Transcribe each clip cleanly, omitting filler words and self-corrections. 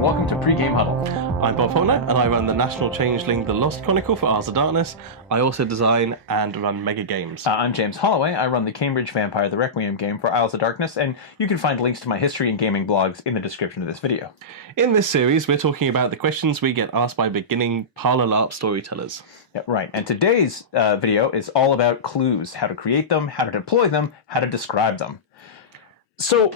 and welcome to Pre-Game Huddle. I'm Bob Faulkner, and I run the National Changeling The Lost Chronicle for Hours of Darkness. I also design and run Mega Games. I'm James Holloway. I run the Cambridge Vampire the Requiem game for Isles of Darkness, and you can find links to my history and gaming blogs in the description of this video. In this series, we're talking about the questions we get asked by beginning Parlour LARP storytellers. Yeah, right, and today's video is all about clues, how to create them, how to deploy them, how to describe them. So,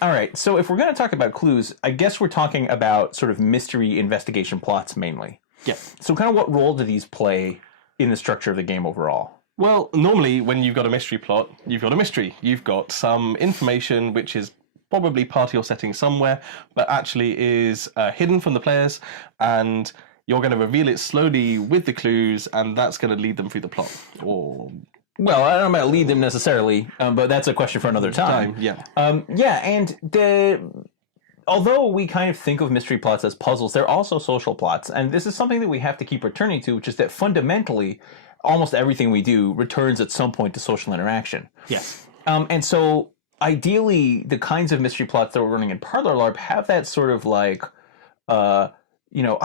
all right, so if we're going to talk about clues, I guess we're talking about sort of mystery investigation plots mainly. Yeah. So kind of what role do these play in the structure of the game overall? Well, normally when you've got a mystery plot, you've got a mystery. You've got some information which is probably part of your setting somewhere, but actually is hidden from the players, and you're going to reveal it slowly with the clues, and that's going to lead them through the plot. Or... Well, I don't know about lead them necessarily, but that's a question for another time. Yeah. Although we kind of think of mystery plots as puzzles, they're also social plots. And this is something that we have to keep returning to, which is that fundamentally, almost everything we do returns at some point to social interaction. Yes. And so ideally, the kinds of mystery plots that we're running in Parlour LARP have that sort of like, I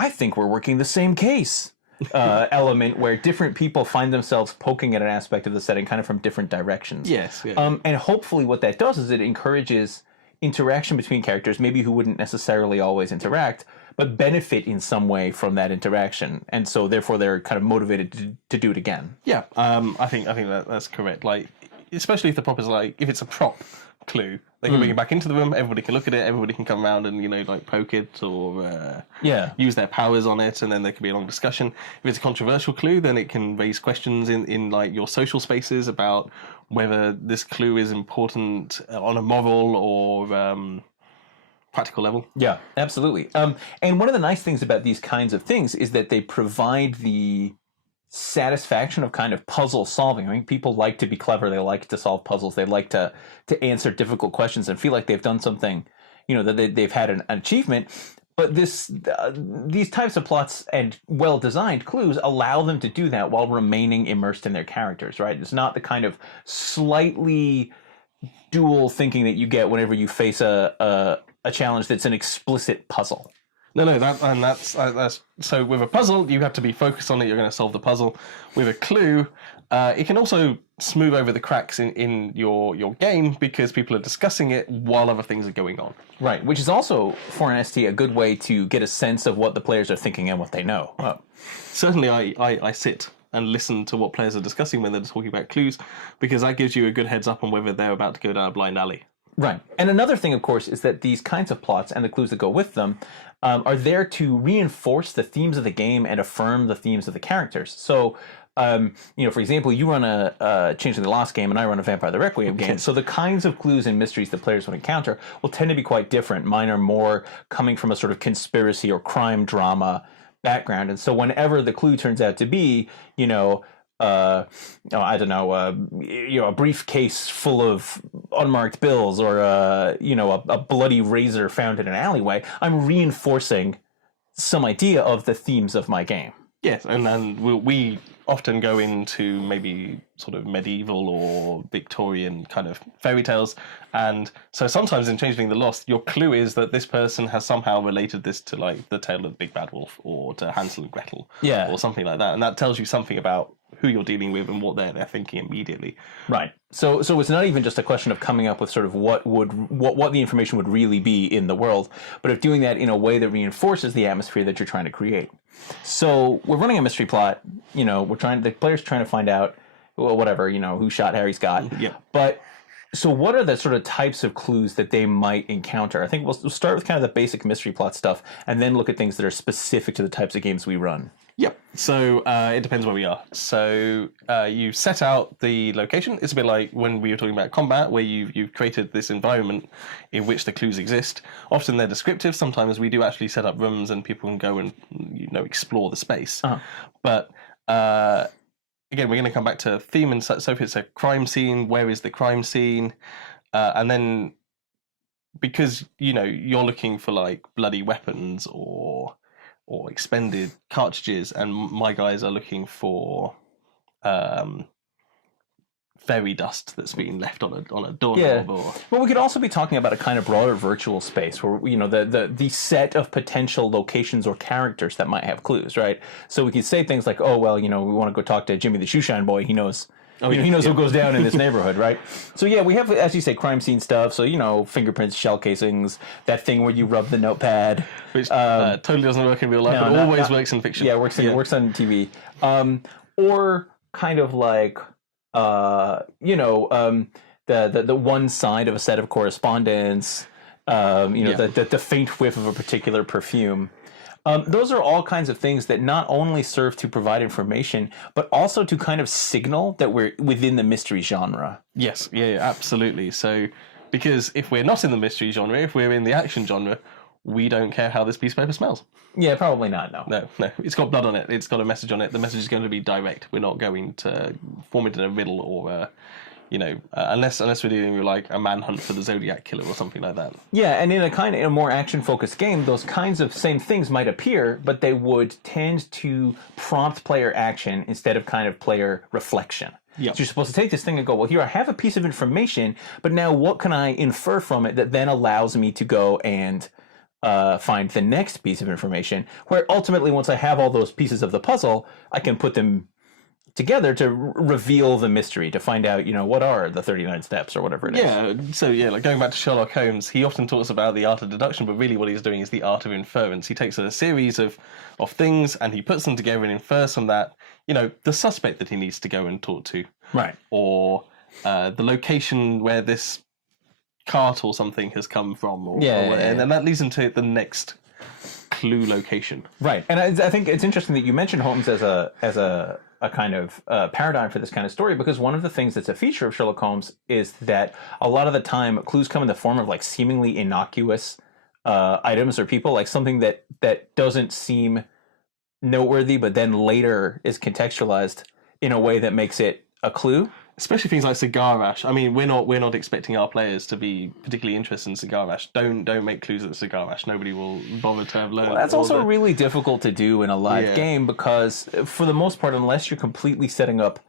think we're working the same case. Element where different people find themselves poking at an aspect of the setting kind of from different directions. Yes. Yeah. And hopefully what that does is it encourages interaction between characters, maybe who wouldn't necessarily always interact, but benefit in some way from that interaction. And so therefore they're kind of motivated to do it again. Yeah. I think that's correct. Like, especially if the prop is like, if it's a prop clue, they can bring it back into the room, everybody can look at it, everybody can come around and, like poke it or use their powers on it, and then there can be a long discussion. If it's a controversial clue, then it can raise questions in like your social spaces about whether this clue is important on a moral or practical level. Yeah, absolutely. And one of the nice things about these kinds of things is that they provide the satisfaction of kind of puzzle solving. I mean, people like to be clever. They like to solve puzzles. They like to answer difficult questions and feel like they've done something, that they've had an achievement. But these types of plots and well-designed clues allow them to do that while remaining immersed in their characters, right? It's not the kind of slightly dual thinking that you get whenever you face a challenge that's an explicit puzzle. No, that's so with a puzzle, you have to be focused on it. You're going to solve the puzzle. With a clue, it can also smooth over the cracks in your game because people are discussing it while other things are going on. Right, which is also, for an ST, a good way to get a sense of what the players are thinking and what they know. Certainly, I sit and listen to what players are discussing when they're talking about clues, because that gives you a good heads up on whether they're about to go down a blind alley. Right. And another thing, of course, is that these kinds of plots and the clues that go with them are there to reinforce the themes of the game and affirm the themes of the characters. So, for example, you run a Changeling the Lost game and I run a Vampire the Requiem game. So the kinds of clues and mysteries that players will encounter will tend to be quite different. Mine are more coming from a sort of conspiracy or crime drama background. And so whenever the clue turns out to be, a briefcase full of unmarked bills or a bloody razor found in an alleyway, I'm reinforcing some idea of the themes of my game. Yes, and then we often go into maybe sort of medieval or Victorian kind of fairy tales, and so sometimes in Changeling the Lost, your clue is that this person has somehow related this to like the tale of the Big Bad Wolf or to Hansel and Gretel, or something like that, and that tells you something about who you're dealing with and what they're thinking immediately. Right. So it's not even just a question of coming up with sort of what the information would really be in the world, but of doing that in a way that reinforces the atmosphere that you're trying to create. So we're running a mystery plot. The player's trying to find out who shot Harry Scott. Yeah. But so what are the sort of types of clues that they might encounter? I think we'll start with kind of the basic mystery plot stuff and then look at things that are specific to the types of games we run. Yep. So it depends where we are. So you set out the location. It's a bit like when we were talking about combat, where you've created this environment in which the clues exist. Often they're descriptive. Sometimes we do actually set up rooms and people can go and explore the space. Uh-huh. But again, we're going to come back to theme. And so if it's a crime scene, where is the crime scene? And then because you're looking for like bloody weapons or expended cartridges, and my guys are looking for fairy dust that's been left on a doorknob. Yeah. Or Well, we could also be talking about a kind of broader virtual space where, you know, the set of potential locations or characters that might have clues, right? So we could say things like, oh, well, you know, we want to go talk to Jimmy the Shoeshine Boy. He knows. He knows what goes down in this neighborhood, right? So yeah, we have, as you say, crime scene stuff. So, you know, fingerprints, shell casings, that thing where you rub the notepad, which totally doesn't work in real life, but always works in fiction. Yeah, works on TV. Or kind of like, you know, the one side of a set of correspondence. You know, the faint whiff of a particular perfume. Those are all kinds of things that not only serve to provide information, but also to kind of signal that we're within the mystery genre. Yes, yeah, absolutely. So, because if we're not in the mystery genre, if we're in the action genre, we don't care how this piece of paper smells. Yeah, probably not, no. No. It's got blood on it. It's got a message on it. The message is going to be direct. We're not going to form it in a riddle or... you know, unless we're dealing with like a manhunt for the Zodiac killer or something like that. Yeah, and in a more action-focused game, those kinds of same things might appear, but they would tend to prompt player action instead of kind of player reflection. Yep. So you're supposed to take this thing and go, well, here I have a piece of information, but now what can I infer from it that then allows me to go and find the next piece of information? Where ultimately, once I have all those pieces of the puzzle, I can put them together to reveal the mystery, to find out, you know, what are the 39 steps or whatever it is. Yeah, so yeah, like going back to Sherlock Holmes, he often talks about the art of deduction, but really what he's doing is the art of inference. He takes a series of things and he puts them together and infers from that, you know, the suspect that he needs to go and talk to. Right. Or the location where this cart or something has come from. And then that leads into the next clue location. Right. And I think it's interesting that you mentioned Holmes as a kind of paradigm for this kind of story, because one of the things that's a feature of Sherlock Holmes is that a lot of the time clues come in the form of like seemingly innocuous items or people, like something that doesn't seem noteworthy, but then later is contextualized in a way that makes it a clue. Especially things like cigar ash. I mean, we're not expecting our players to be particularly interested in cigar ash. Don't make clues at cigar ash. Nobody will bother to have learned. Well, that's also really difficult to do in a live game, because for the most part, unless you're completely setting up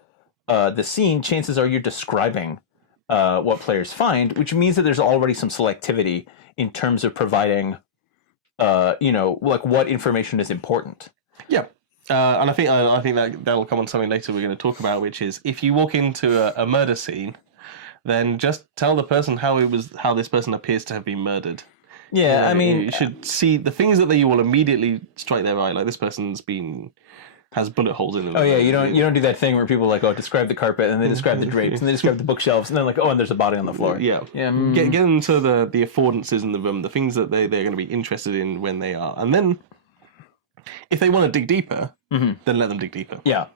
the scene, chances are you're describing what players find, which means that there's already some selectivity in terms of providing, you know, like what information is important. Yeah. And I think that'll come on something later we're going to talk about, which is if you walk into a murder scene, then just tell the person how this person appears to have been murdered. Yeah, I mean, you should see the things that you will immediately strike their eye, like this person's has bullet holes in them. Oh yeah, you don't do that thing where people are like, oh, describe the carpet, and they describe the drapes, and they describe the bookshelves, and then like, oh, and there's a body on the floor. Yeah. Get into the affordances in the room, the things that they're going to be interested in when they are, and then if they want to dig deeper, then let them dig deeper. Yeah.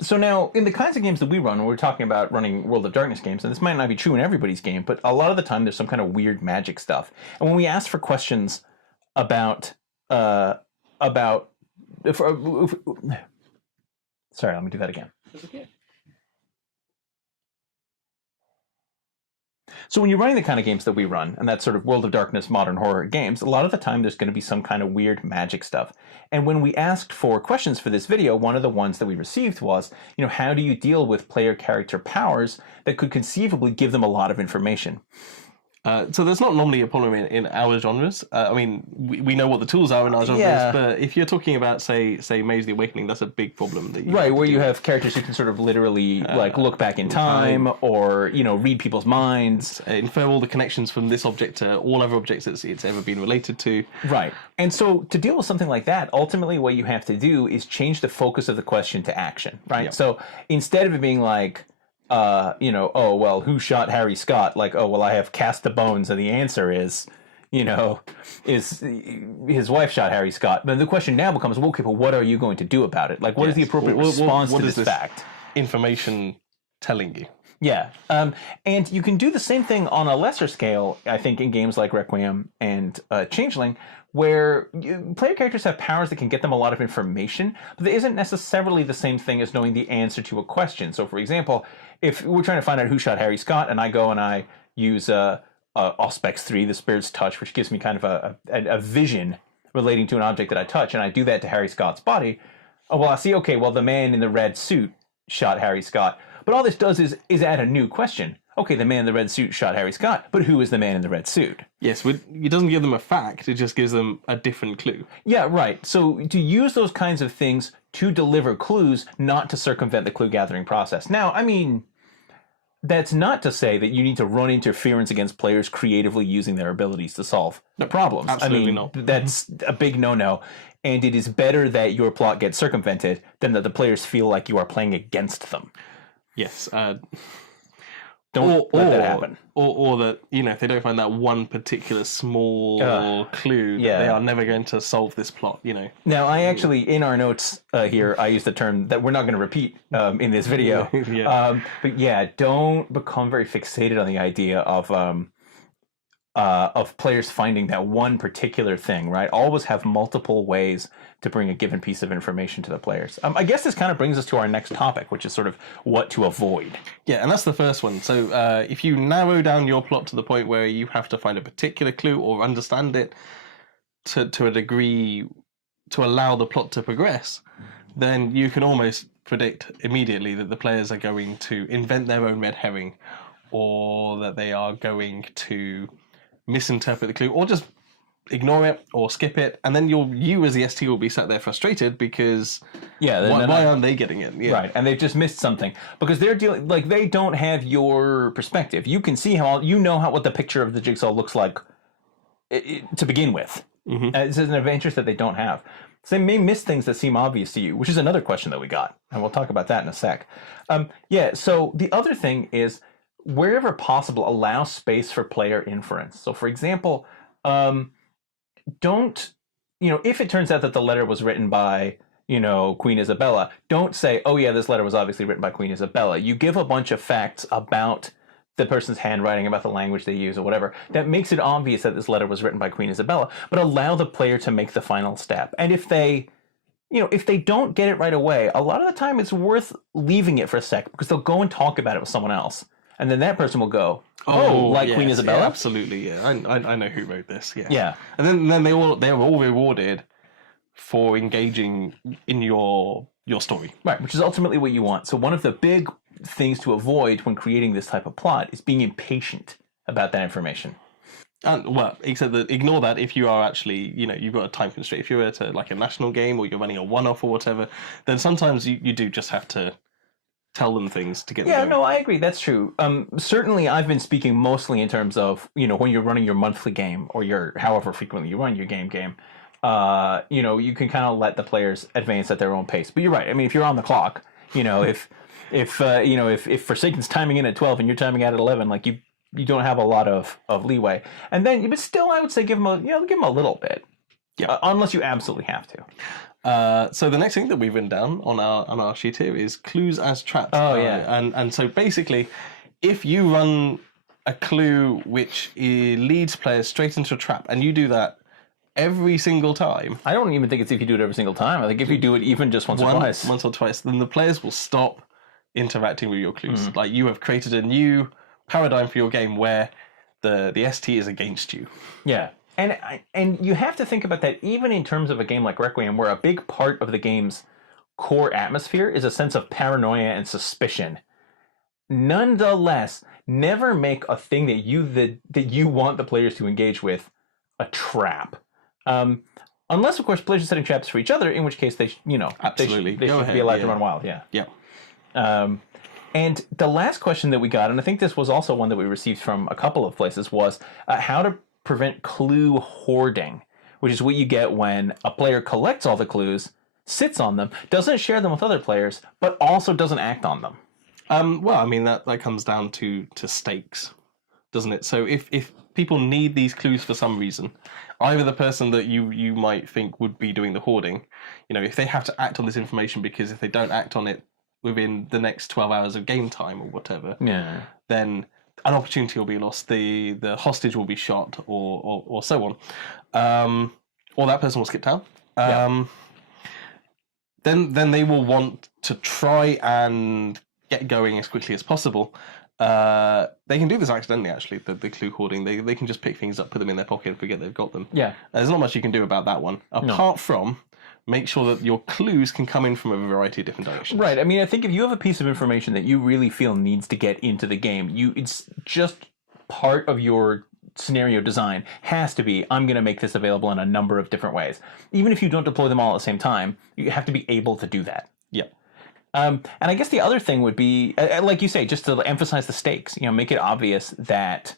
So now, in the kinds of games that we run, when we're talking about running World of Darkness games, and this might not be true in everybody's game, but a lot of the time there's some kind of weird magic stuff. And when we ask for questions about sorry, let me do that again. Okay. So when you're running the kind of games that we run, and that's sort of World of Darkness, modern horror games, a lot of the time there's going to be some kind of weird magic stuff. And when we asked for questions for this video, one of the ones that we received was, you know, how do you deal with player character powers that could conceivably give them a lot of information? So there's not normally a problem in our genres. I mean, we know what the tools are in our genres, but if you're talking about, say Maze the Awakening, that's a big problem. That you have characters who can sort of literally like look back in time, or, you know, read people's minds. Infer all the connections from this object to all other objects it's ever been related to. Right. And so to deal with something like that, ultimately what you have to do is change the focus of the question to action, right? Yep. So instead of it being like, you know, oh, well, who shot Harry Scott? Like, oh, well, I have cast the bones, and the answer is, you know, is his wife shot Harry Scott. But the question now becomes, well, okay, but what are you going to do about it? Like, what is the appropriate response to this fact? Information telling you. Yeah. And you can do the same thing on a lesser scale, I think, in games like Requiem and Changeling, where player characters have powers that can get them a lot of information, but there isn't necessarily the same thing as knowing the answer to a question. So, for example, if we're trying to find out who shot Harry Scott, and I go and I use Auspex 3, the Spirit's Touch, which gives me kind of a vision relating to an object that I touch, and I do that to Harry Scott's body, oh, well, I see, okay, well, the man in the red suit shot Harry Scott, But all this does is add a new question. Okay, the man in the red suit shot Harry Scott, but who is the man in the red suit? Yes, it doesn't give them a fact, it just gives them a different clue. Yeah, right. So to use those kinds of things to deliver clues, not to circumvent the clue gathering process. Now, I mean, that's not to say that you need to run interference against players creatively using their abilities to solve the problems. Absolutely I mean, not. That's a big no-no. And it is better that your plot gets circumvented than that the players feel like you are playing against them. Yes. Don't let that happen. Or that, if they don't find that one particular small clue, that they are never going to solve this plot, Now, I actually, in our notes here, I used the term that we're not going to repeat in this video. But yeah, don't become very fixated on the idea of players finding that one particular thing, right? Always have multiple ways to bring a given piece of information to the players. I guess this kind of brings us to our next topic, which is sort of what to avoid. Yeah, and that's the first one. So if you narrow down your plot to the point where you have to find a particular clue or understand it to a degree to allow the plot to progress, then you can almost predict immediately that the players are going to invent their own red herring, or that they are going to misinterpret the clue, or just ignore it or skip it, and then you as the ST will be sat there frustrated because why aren't they getting it? Yeah. Right, and they've just missed something because they're dealing they don't have your perspective. You can see what the picture of the jigsaw looks like to begin with. It's an advantage that they don't have. So they may miss things that seem obvious to you, which is another question that we got, and we'll talk about that in a sec. So the other thing is, wherever possible, allow space for player inference. So, for example, if it turns out that the letter was written by, Queen Isabella, don't say, oh yeah, this letter was obviously written by Queen Isabella. You give a bunch of facts about the person's handwriting, about the language they use or whatever, that makes it obvious that this letter was written by Queen Isabella, but allow the player to make the final step. And if they don't get it right away, a lot of the time it's worth leaving it for a sec, because they'll go and talk about it with someone else. And then that person will go, Queen Isabella? Yeah, absolutely, yeah. I know who wrote this, yeah. Yeah. And then they're all rewarded for engaging in your story. Right, which is ultimately what you want. So one of the big things to avoid when creating this type of plot is being impatient about that information. Except that ignore that if you are actually, you've got a time constraint. If you're at a national game or you're running a one-off or whatever, then sometimes you do just have to tell them things to get them going. No, I agree. That's true. Certainly, I've been speaking mostly in terms of, when you're running your monthly game or however frequently you run your game, you can kind of let the players advance at their own pace. But you're right. I mean, if you're on the clock, if Forsaken's timing in at 12 and you're timing out at 11, you don't have a lot of leeway. And then, but still, I would say give them a little bit. Yeah. Unless you absolutely have to. So the next thing that we've written down on our sheet here is clues as traps. Oh yeah. And so basically, if you run a clue which leads players straight into a trap, and you do that every single time. I don't even think it's if you do it every single time. I think if you do it even just once or twice, then the players will stop interacting with your clues. Like, you have created a new paradigm for your game where the ST is against you. Yeah. And you have to think about that even in terms of a game like Requiem, where a big part of the game's core atmosphere is a sense of paranoia and suspicion. Nonetheless, never make a thing that you want the players to engage with a trap. Unless, of course, players are setting traps for each other, in which case they should be allowed to run wild. Yeah. Yeah. And the last question that we got, and I think this was also one that we received from a couple of places, was how to prevent clue hoarding, which is what you get when a player collects all the clues, sits on them, doesn't share them with other players, but also doesn't act on them. Well, I mean, that comes down to stakes, doesn't it? So if people need these clues for some reason, either the person that you might think would be doing the hoarding, if they have to act on this information, because if they don't act on it within the next 12 hours of game time or whatever, then an opportunity will be lost, the hostage will be shot, or so on, or that person will skip town. Then they will want to try and get going as quickly as possible. They can do this accidentally, actually, the clue hoarding. They can just pick things up, put them in their pocket, and forget they've got them. Yeah. There's not much you can do about that one, apart from make sure that your clues can come in from a variety of different directions. Right. I mean, I think if you have a piece of information that you really feel needs to get into the game, it's just part of your scenario design has to be, I'm going to make this available in a number of different ways. Even if you don't deploy them all at the same time, you have to be able to do that. Yeah. And I guess the other thing would be, like you say, just to emphasize the stakes, make it obvious that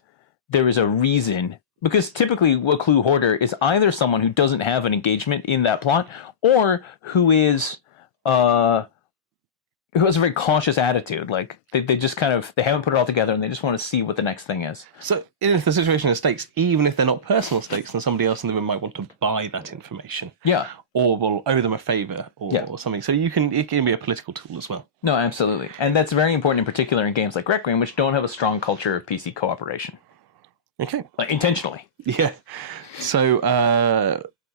there is a reason, because typically a clue hoarder is either someone who doesn't have an engagement in that plot or who is, who has a very cautious attitude. Like they just they haven't put it all together and they just want to see what the next thing is. So if the situation is stakes, even if they're not personal stakes, then somebody else in the room might want to buy that information. Yeah. Or will owe them a favor or something. So it can be a political tool as well. No, absolutely. And that's very important in particular in games like Requiem, which don't have a strong culture of PC cooperation. Okay. Like intentionally. Yeah. So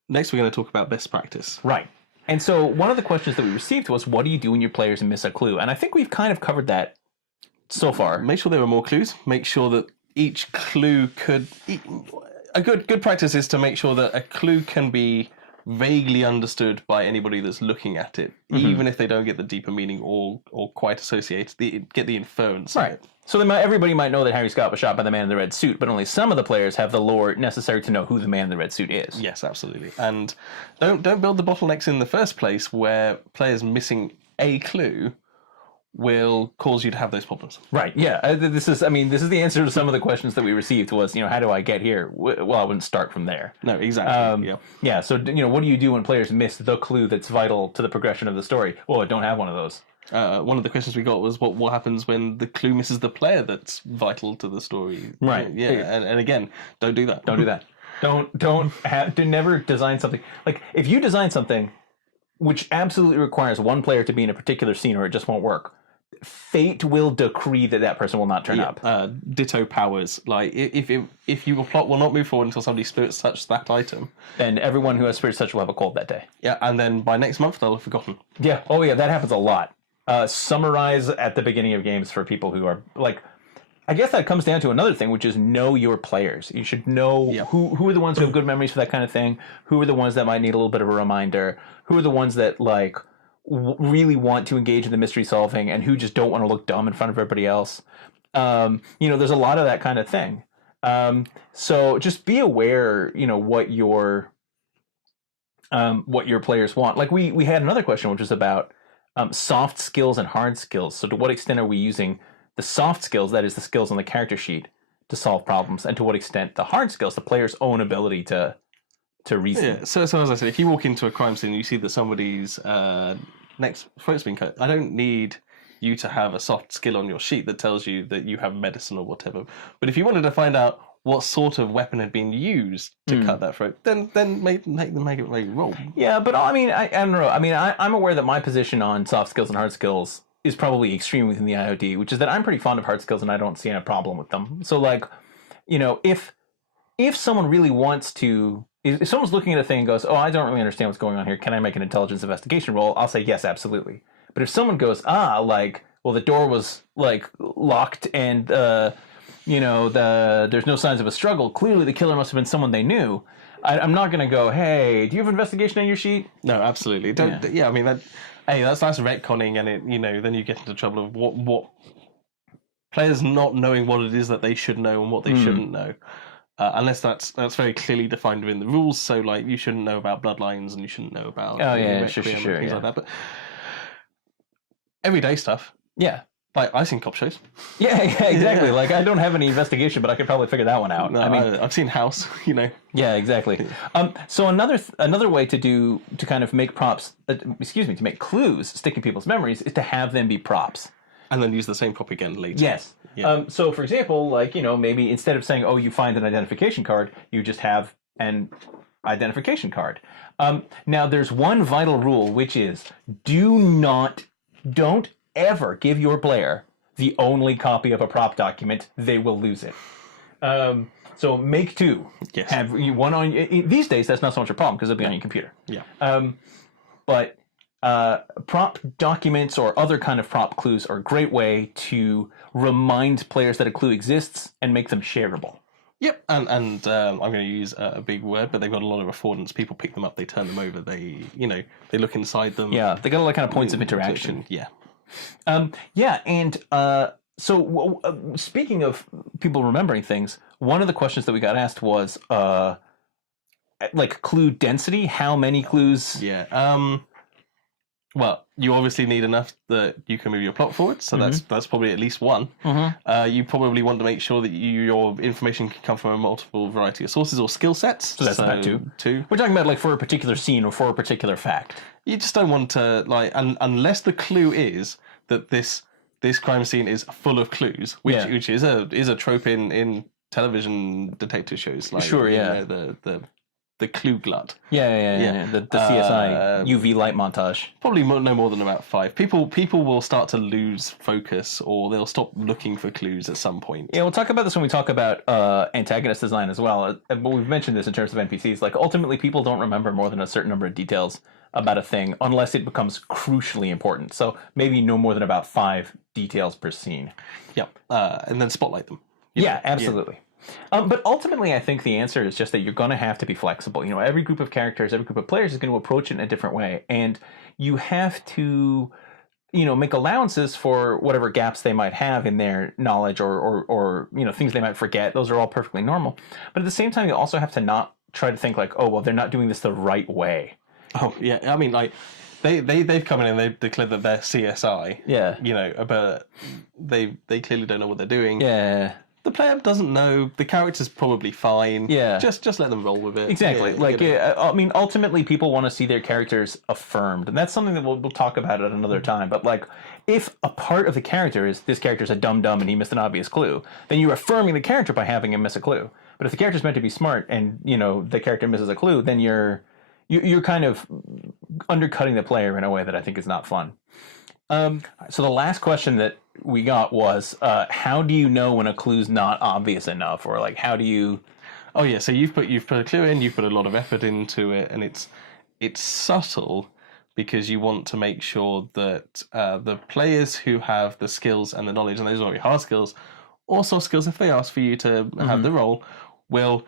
next we're going to talk about best practice. Right. And so one of the questions that we received was, what do you do when your players miss a clue? And I think we've kind of covered that so far. Make sure there are more clues. Make sure that each clue could... A good practice is to make sure that a clue can be vaguely understood by anybody that's looking at it, even if they don't get the deeper meaning or quite associate, get the inference. Right. So everybody might know that Harry Scott was shot by the man in the red suit, but only some of the players have the lore necessary to know who the man in the red suit is. Yes, absolutely. And don't build the bottlenecks in the first place where players missing a clue will cause you to have those problems. Right. Yeah. This is the answer to some of the questions that we received was, how do I get here? Well, I wouldn't start from there. No, exactly. Yeah. So, what do you do when players miss the clue that's vital to the progression of the story? Oh, I don't have one of those. One of the questions we got was what happens when the clue misses the player that's vital to the story. Right. Yeah. And again, don't do that. Don't do that. Don't never design something. Like if you design something which absolutely requires one player to be in a particular scene or it just won't work, fate will decree that person will not turn up. Ditto powers. Like if your plot will not move forward until somebody spirit touches that item, then everyone who has spirit touch will have a cold that day. Yeah, and then by next month they'll have forgotten. Yeah. Oh yeah, that happens a lot. Summarize at the beginning of games for people who are like, I guess that comes down to another thing, which is know your players. You should know who are the ones who have good memories for that kind of thing. Who are the ones that might need a little bit of a reminder. Who are the ones that like really want to engage in the mystery solving and who just don't want to look dumb in front of everybody else. There's a lot of that kind of thing. So just be aware, what your players want. Like we had another question, which was about soft skills and hard skills. So to what extent are we using the soft skills, that is the skills on the character sheet, to solve problems, and to what extent the hard skills, the player's own ability to reason. Yeah. So as I said, if you walk into a crime scene and you see that somebody's next throat's been cut, I don't need you to have a soft skill on your sheet that tells you that you have medicine or whatever. But if you wanted to find out what sort of weapon had been used to cut that throat, then make it roll. Yeah, but I don't know. I'm aware that my position on soft skills and hard skills is probably extreme within the IOD, which is that I'm pretty fond of hard skills and I don't see any problem with them. So like, if someone really wants to, if someone's looking at a thing and goes, oh, I don't really understand what's going on here, can I make an intelligence investigation roll? I'll say yes, absolutely. But if someone goes, well, the door was like locked and there's no signs of a struggle, clearly the killer must have been someone they knew, I'm not going to go, hey, do you have investigation on your sheet? No, absolutely. That's nice retconning, and then you get into trouble of what players not knowing what it is that they should know and what they shouldn't know, unless that's very clearly defined within the rules. So like you shouldn't know about bloodlines and you shouldn't know about things like that. But everyday stuff, like I've seen cop shows. Yeah, exactly. Like I don't have any investigation, but I could probably figure that one out. No, I've seen House. Yeah, exactly. So another way to kind of make props, to make clues stick in people's memories is to have them be props, and then use the same prop again later. Yes. Yeah. So for example, like maybe instead of saying, oh, you find an identification card, you just have an identification card. Now there's one vital rule, which is don't ever give your player the only copy of a prop document. They will lose it. So make two. Yes. Have one on these days. That's not so much a problem because it'll be on your computer. Yeah. But prop documents or other kind of prop clues are a great way to remind players that a clue exists and make them shareable. Yep, and I'm going to use a big word, but they've got a lot of affordance. People pick them up, they turn them over, they look inside them. Yeah, they got a lot of kind of points of interaction. Yeah. Yeah, and so speaking of people remembering things, one of the questions that we got asked was like clue density. How many clues? Yeah. Well, you obviously need enough that you can move your plot forward, so that's probably at least one. You probably want to make sure that your information can come from a multiple variety of sources or skill sets. So that's about two. We're talking about like for a particular scene or for a particular fact. You just don't want to unless the clue is that this crime scene is full of clues, which is a trope in television detective shows. Like, sure, yeah. You know, the clue glut. Yeah. The CSI UV light montage. Probably no more than about 5. People will start to lose focus, or they'll stop looking for clues at some point. Yeah, we'll talk about this when we talk about antagonist design as well. But we've mentioned this in terms of NPCs. Like, ultimately, people don't remember more than a certain number of details about a thing unless it becomes crucially important. So maybe no more than about 5 details per scene. Yep. And then spotlight them. Yeah, absolutely. But ultimately, I think the answer is just that you're going to have to be flexible. You know, every group of characters, every group of players is going to approach it in a different way. And you have to, make allowances for whatever gaps they might have in their knowledge or things they might forget. Those are all perfectly normal. But at the same time, you also have to not try to think like, oh, well, they're not doing this the right way. Oh, yeah. I mean, like, they've come in and they've declared that they're CSI. Yeah. But they clearly don't know what they're doing. Yeah. The player doesn't know. The character's probably fine. Yeah. Just let them roll with it. Exactly. I mean, ultimately, people want to see their characters affirmed. And that's something that we'll talk about at another time. But, like, if a part of the character is this character's a dum-dum and he missed an obvious clue, then you're affirming the character by having him miss a clue. But if the character's meant to be smart and, the character misses a clue, then you're kind of undercutting the player in a way that I think is not fun. So the last question that we got was, how do you know when a clue's not obvious enough? Or like, how do you... Oh yeah, so you've put a clue in, you've put a lot of effort into it, and it's subtle because you want to make sure that the players who have the skills and the knowledge, and those are very hard skills, or soft skills if they ask for you to have the role, will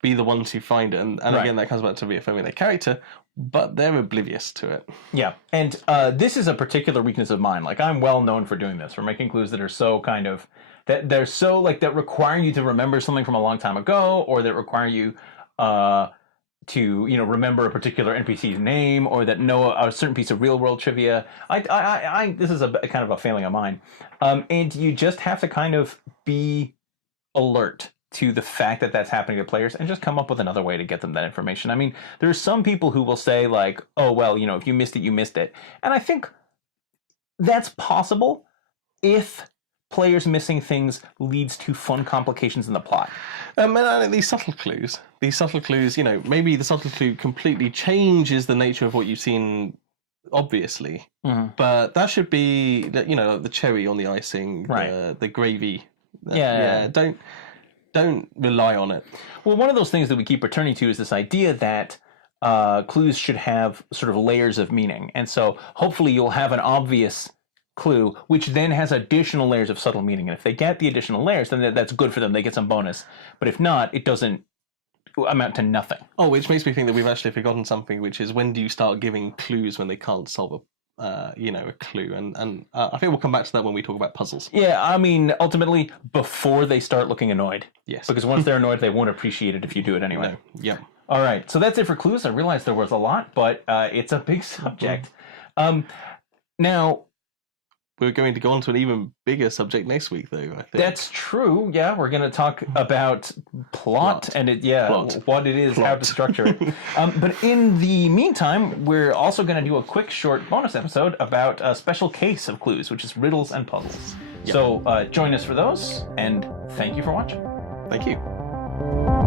be the ones who find it. And again, that comes back to reaffirming their character, but they're oblivious to it. Yeah, and this is a particular weakness of mine. Like, I'm well known for doing this, for making clues that are so kind of, that they're so, like, that require you to remember something from a long time ago, or that require you to, remember a particular NPC's name, or that know a certain piece of real-world trivia. This is a kind of a failing of mine. And you just have to kind of be alert to the fact that that's happening to players and just come up with another way to get them that information. I mean, there are some people who will say like, oh, well, if you missed it, you missed it. And I think that's possible if players missing things leads to fun complications in the plot. And these subtle clues, maybe the subtle clue completely changes the nature of what you've seen, obviously. But that should be, the cherry on the icing, the gravy. Don't rely on it. Well, one of those things that we keep returning to is this idea that clues should have sort of layers of meaning. And so hopefully you'll have an obvious clue, which then has additional layers of subtle meaning. And if they get the additional layers, then that's good for them. They get some bonus. But if not, it doesn't amount to nothing. Oh, which makes me think that we've actually forgotten something, which is when do you start giving clues when they can't solve a clue, and I think we'll come back to that when we talk about puzzles. Yeah, I mean, ultimately, before they start looking annoyed. Yes. Because once they're annoyed, they won't appreciate it if you do it anyway. No. Yeah. All right, so that's it for clues. I realized there was a lot, but it's a big subject. Now, we're going to go on to an even bigger subject next week, though, I think. That's true, yeah. We're going to talk about plot. And what it is, how to structure it. But in the meantime, we're also going to do a quick, short bonus episode about a special case of clues, which is riddles and puzzles. Yep. So join us for those, and thank you for watching. Thank you.